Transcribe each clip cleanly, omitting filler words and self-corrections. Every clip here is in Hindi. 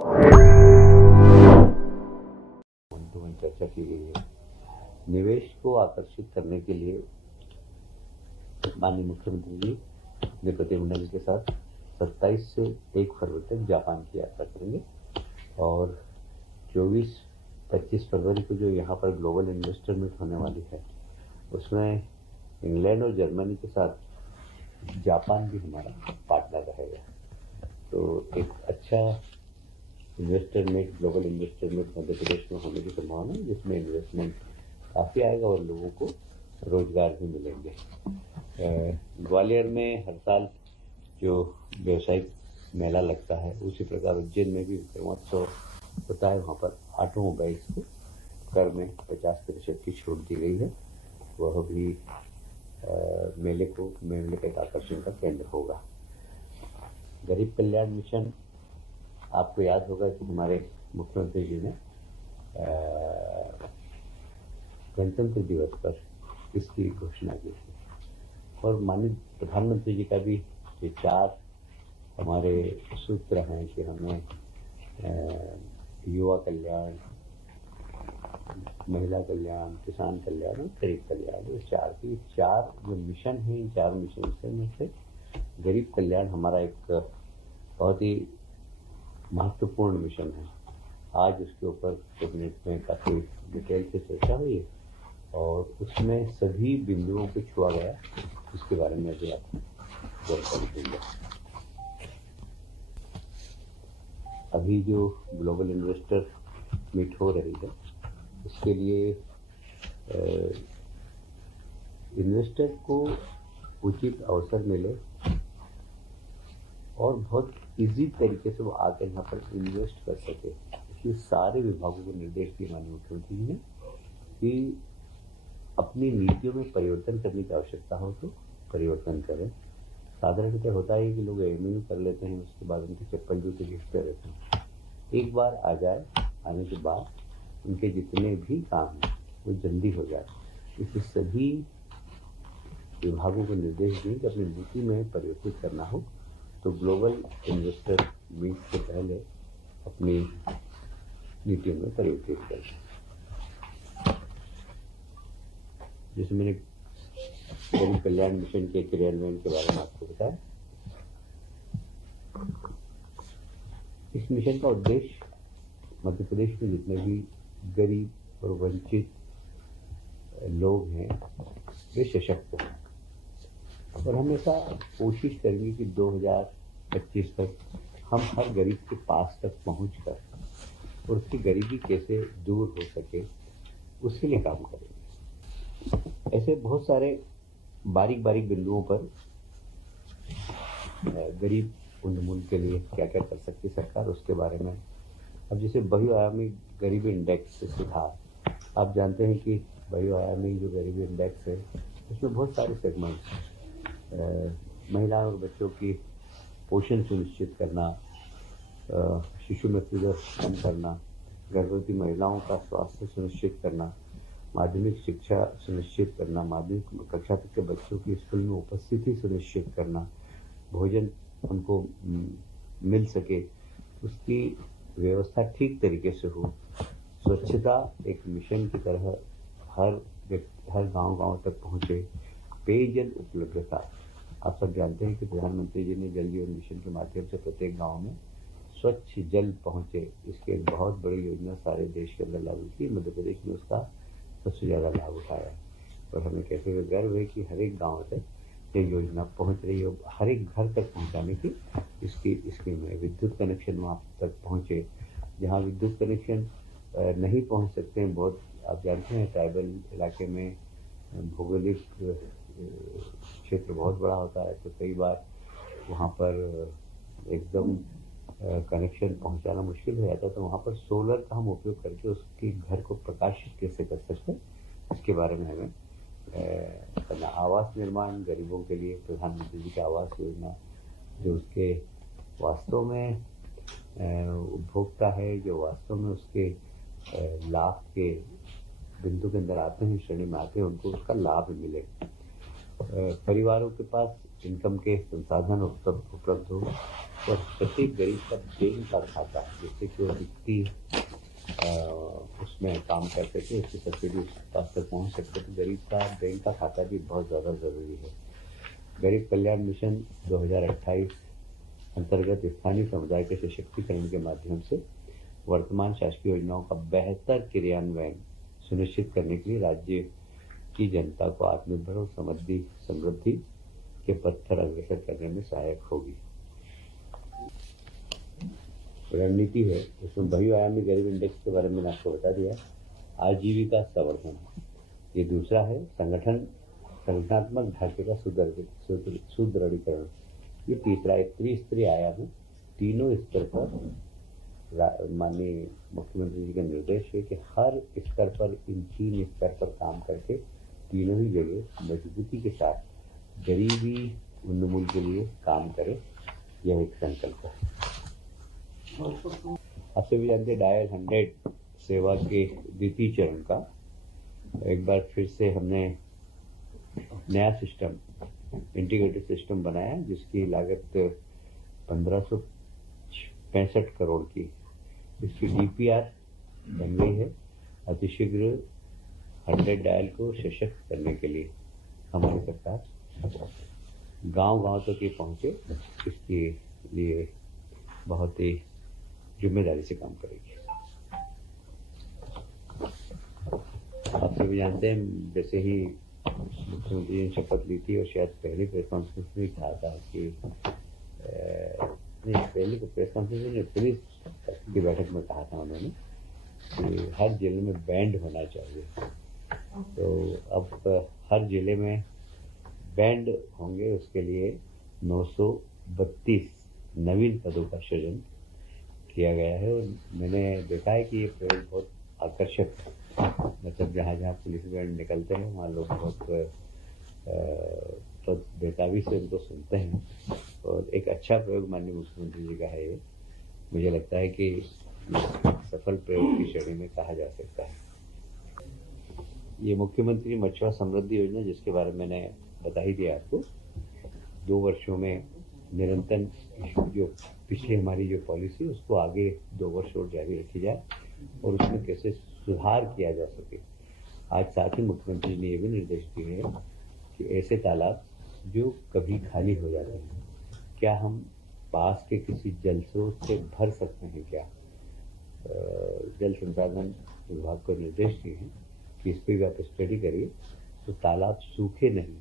में चर्चा की गई है। निवेश को आकर्षित करने के लिए माननीय मुख्यमंत्री जी अपने प्रतिनिधिमंडल के साथ 27 से 1 फरवरी तक जापान की यात्रा करेंगे और 24-25 फरवरी को जो यहाँ पर ग्लोबल इन्वेस्टर मीट होने वाली है उसमें इंग्लैंड और जर्मनी के साथ जापान भी हमारा पार्टनर रहेगा। तो एक अच्छा investor meet, global investor meet Madhya Pradesh में होने की संभावना है, जिसमें इन्वेस्टमेंट काफ़ी आएगा और लोगों को रोजगार भी मिलेंगे। ग्वालियर में हर साल जो व्यवसायिक मेला लगता है उसी प्रकार उज्जैन में भी विक्रमोत्सव होता है। वहाँ पर ऑटोमोबाइल्स को कर में 50% की छूट दी गई है। वह भी मेले के आकर्षण का केंद्र होगा। गरीब कल्याण मिशन, आपको याद होगा कि हमारे मुख्यमंत्री जी ने गणतंत्र दिवस पर इसकी घोषणा की थी और माननीय प्रधानमंत्री जी का भी ये 4 हमारे सूत्र हैं कि हमें युवा कल्याण, महिला कल्याण, किसान कल्याण और गरीब कल्याण, ये 4 जो मिशन हैं, इन 4 मिशन में से गरीब कल्याण हमारा एक बहुत ही महत्वपूर्ण मिशन है। आज उसके ऊपर कैबिनेट में काफ़ी डिटेल से चर्चा हुई है और उसमें सभी बिंदुओं को छुआ गया, इसके बारे में भी आपको जानकारी दूंगा। अभी जो ग्लोबल इन्वेस्टर मीट हो रही है उसके लिए इन्वेस्टर को उचित अवसर मिले और बहुत इजी तरीके से वो आकर यहाँ पर इन्वेस्ट कर सके, इसलिए सारे विभागों को निर्देश दिए माननीय मुख्यमंत्री जी ने कि अपनी नीतियों में परिवर्तन करने की आवश्यकता हो तो परिवर्तन करें। साधारणतः होता है कि लोग एमयू कर लेते हैं, उसके बाद उनके चप्पल जूते गिफ्ट रहते हैं। एक बार आ जाए, आने के बाद उनके जितने भी काम हैं वो जल्दी हो जाए, इसलिए सभी विभागों को निर्देश दिए कि अपनी नीति में परिवर्तित करना हो तो ग्लोबल इन्वेस्टर मीट से पहले अपनी नीतियों में परिवर्तित करें। जैसे मैंने गरीब कल्याण मिशन के क्रियान्वयन के बारे में आपको बताया, इस मिशन का उद्देश्य मध्य प्रदेश में जितने भी गरीब और वंचित लोग हैं वे सशक्त हैं और हम ऐसा कोशिश करेंगे कि 2025 तक हम हर गरीब के पास तक पहुंचकर और उसकी गरीबी कैसे दूर हो सके उसके लिए काम करेंगे। ऐसे बहुत सारे बारीक बिंदुओं पर गरीब उन्मूलन के लिए क्या क्या कर सकती है सरकार, उसके बारे में। अब जैसे बहुआयामी गरीबी इंडेक्स से सुधार, आप जानते हैं कि बहुआयामी जो गरीबी इंडेक्स है उसमें बहुत सारे सेगमेंट्स हैं। महिलाओं और बच्चों की पोषण सुनिश्चित करना, शिशु मृत्यु दर कम करना, गर्भवती महिलाओं का स्वास्थ्य सुनिश्चित करना, माध्यमिक शिक्षा सुनिश्चित करना, माध्यमिक कक्षा तक के बच्चों की स्कूल में उपस्थिति सुनिश्चित करना, भोजन उनको मिल सके, उसकी व्यवस्था ठीक तरीके से हो, स्वच्छता एक मिशन की तरह हर गांव तक पहुंचे, पेयजल उपलब्धता। आप सब जानते हैं कि प्रधानमंत्री जी ने जल जीवन मिशन के माध्यम से प्रत्येक गांव में स्वच्छ जल पहुंचे, इसकी एक बहुत बड़ी योजना सारे देश के अंदर लागू की। मध्य प्रदेश ने उसका सबसे ज़्यादा लाभ उठाया और हमें कहते हुए गर्व है कि हर एक गाँव तक ये योजना पहुंच रही है। हर एक घर तक पहुंचाने की इसकी स्कीम है। विद्युत कनेक्शन वहाँ तक पहुँचे, जहाँ विद्युत कनेक्शन नहीं पहुँच सकते हैं, बहुत आप जानते हैं ट्राइबल इलाके में भौगोलिक क्षेत्र बहुत बड़ा होता है, तो कई बार वहाँ पर एकदम कनेक्शन पहुँचाना मुश्किल हो जाता है, तो वहाँ पर सोलर का हम उपयोग करके उसके घर को प्रकाशित कैसे कर सकते हैं इसके बारे में हमें करना। आवास निर्माण गरीबों के लिए प्रधानमंत्री जी की आवास योजना, जो उसके वास्तव में उपभोक्ता है, जो वास्तव में उसके लाभ के बिंदु के अंदर आते हैं, श्रेणी में आते हैं, उनको उसका लाभ मिले। परिवारों के पास इनकम के संसाधन उपलब्ध हो और प्रत्येक गरीब का बैंक का खाता जिससे कि वो व्यक्ति उसमें काम कर सके, उसकी सब्सिडी उस पास तक पहुँच सकते। तो गरीब का बैंक का खाता भी बहुत ज़्यादा ज़रूरी है। गरीब कल्याण मिशन 2028 अंतर्गत स्थानीय समुदाय के सशक्तिकरण के माध्यम से वर्तमान शासकीय योजनाओं का बेहतर क्रियान्वयन सुनिश्चित करने के लिए राज्य की जनता को आत्मनिर्भर और समृद्धि के पथ पर अग्रसर करने में सहायक होगी। रणनीति है उसमें बहुआयामी गरीब इंडेक्स के बारे में मैंने आपको बता दिया। आजीविका संवर्धन, ये दूसरा है। संगठनात्मक ढांचे का सुदृढ़ीकरण, ये तीसरा। एक त्रिस्तरीय आयाम है। तीनों स्तर पर माननीय मुख्यमंत्री जी का निर्देश है कि हर स्तर पर इन 3 स्तर पर काम करके तीनों ही जगह मजबूती के साथ गरीबी उन्मूलन के लिए काम करे, यह एक संकल्प है। आप सभी जानते हैं डायल 100 सेवा के द्वितीय चरण का एक बार फिर से हमने नया सिस्टम, इंटीग्रेटेड सिस्टम बनाया जिसकी लागत 1565 करोड़ की। इसकी DPR बन गई है। अतिशीघ्र 100 डायल को सशक्त करने के लिए हमारी सरकार गांव-गांव तक ये पहुंचे, इसके लिए बहुत ही जिम्मेदारी से काम करेगी। आप सभी जानते हैं, जैसे ही मुख्यमंत्री जी ने शपथ ली थी और शायद पहले प्रेस कॉन्फ्रेंस में कहा था कि पहले प्रेस कॉन्फ्रेंस में पुलिस की बैठक में कहा था उन्होंने कि हर जिले में बैंड होना चाहिए। तो अब हर जिले में बैंड होंगे, उसके लिए 932 नवीन पदों का सृजन किया गया है। और मैंने देखा है कि ये प्रयोग बहुत आकर्षक है। मतलब जहाँ जहाँ पुलिस बैंड निकलते हैं वहाँ लोग बहुत बेताबी से उनको सुनते हैं और एक अच्छा प्रयोग माननीय मुख्यमंत्री जी का है ये। मुझे लगता है कि सफल प्रयोग की श्रेणी में कहा जा सकता है। ये मुख्यमंत्री मछुआ समृद्धि योजना, जिसके बारे में मैंने बता ही दिया आपको, 2 वर्षों में निरंतर जो पिछले हमारी जो पॉलिसी उसको आगे 2 वर्ष और जारी रखी जाए और उसमें कैसे सुधार किया जा सके। आज साथ ही मुख्यमंत्री ने ये भी निर्देश दिए हैं कि ऐसे तालाब जो कभी खाली हो जाते हैं, क्या हम पास के किसी जल स्रोत से भर सकते हैं क्या। जल संसाधन विभाग को निर्देश दिए हैं कि इस पर भी आप स्टडी करिए तो तालाब सूखे नहीं,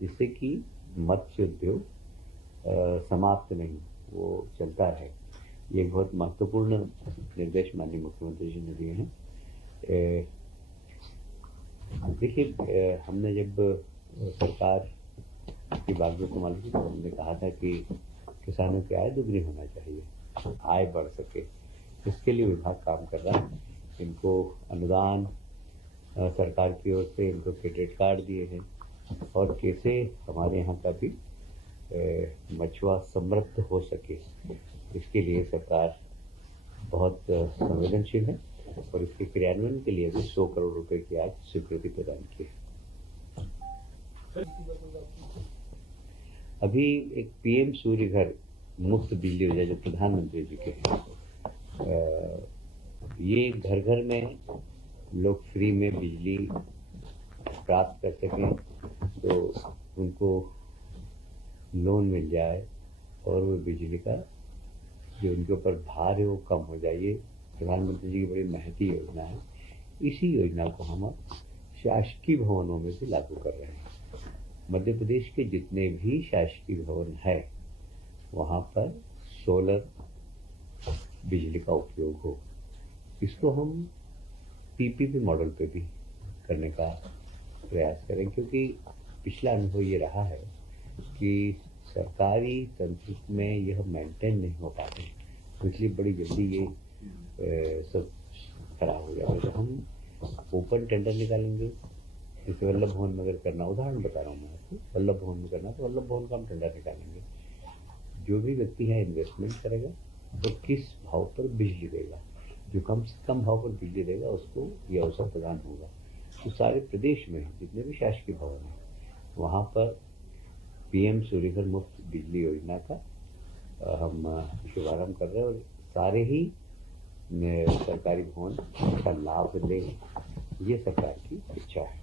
जिससे कि मत्स्य उद्योग समाप्त नहीं, वो चलता रहे। ये बहुत महत्वपूर्ण निर्देश माननीय मुख्यमंत्री जी ने दिए हैं। देखिए, हमने जब सरकार की बात जो संभाली थी तो हमने कहा था कि किसानों की आय दुगनी होना चाहिए, आय बढ़ सके। इसके लिए विभाग काम कर रहा है। इनको अनुदान सरकार की ओर से इनको क्रेडिट कार्ड दिए हैं और कैसे हमारे यहाँ का भी मछुआ समृद्ध हो सके, इसके लिए सरकार बहुत संवेदनशील है और इसके क्रियान्वयन के लिए भी 100 करोड़ रुपए की आज स्वीकृति प्रदान की है। अभी एक PM सूर्य घर मुफ्त बिजली योजना जो प्रधानमंत्री जी के हैं, ये घर घर में लोग फ्री में बिजली प्राप्त कर सकें तो उनको लोन मिल जाए और वो बिजली का जो उनके ऊपर भार है वो कम हो जाए। ये प्रधानमंत्री जी की बड़ी महती योजना है। इसी योजना को हम शासकीय भवनों में भी लागू कर रहे हैं। मध्य प्रदेश के जितने भी शासकीय भवन है वहाँ पर सोलर बिजली का उपयोग हो। इसको हम PPP मॉडल पे भी करने का प्रयास करें, क्योंकि पिछला अनुभव ये रहा है कि सरकारी तंत्र में यह मेंटेन नहीं हो पाते, तो इसलिए बड़ी जल्दी ये सब खराब हो जाता है। तो हम ओपन टेंडर निकालेंगे, जैसे वल्लभ भवन में अगर करना, उदाहरण बता रहा हूँ मैं आपको, वल्लभ भवन में करना तो वल्लभ भवन का हम टेंडर निकालेंगे। जो भी व्यक्ति है इन्वेस्टमेंट करेगा तो किस भाव पर बिजली देगा, जो कम से कम भाव पर बिजली देगा उसको यह अवसर प्रदान होगा। तो सारे प्रदेश में जितने भी शासकीय भवन हैं वहाँ पर पीएम सूर्यघर मुफ्त बिजली योजना का हम शुभारंभ कर रहे हैं और सारे ही सरकारी भवन का लाभ लें, ये सरकार की इच्छा है।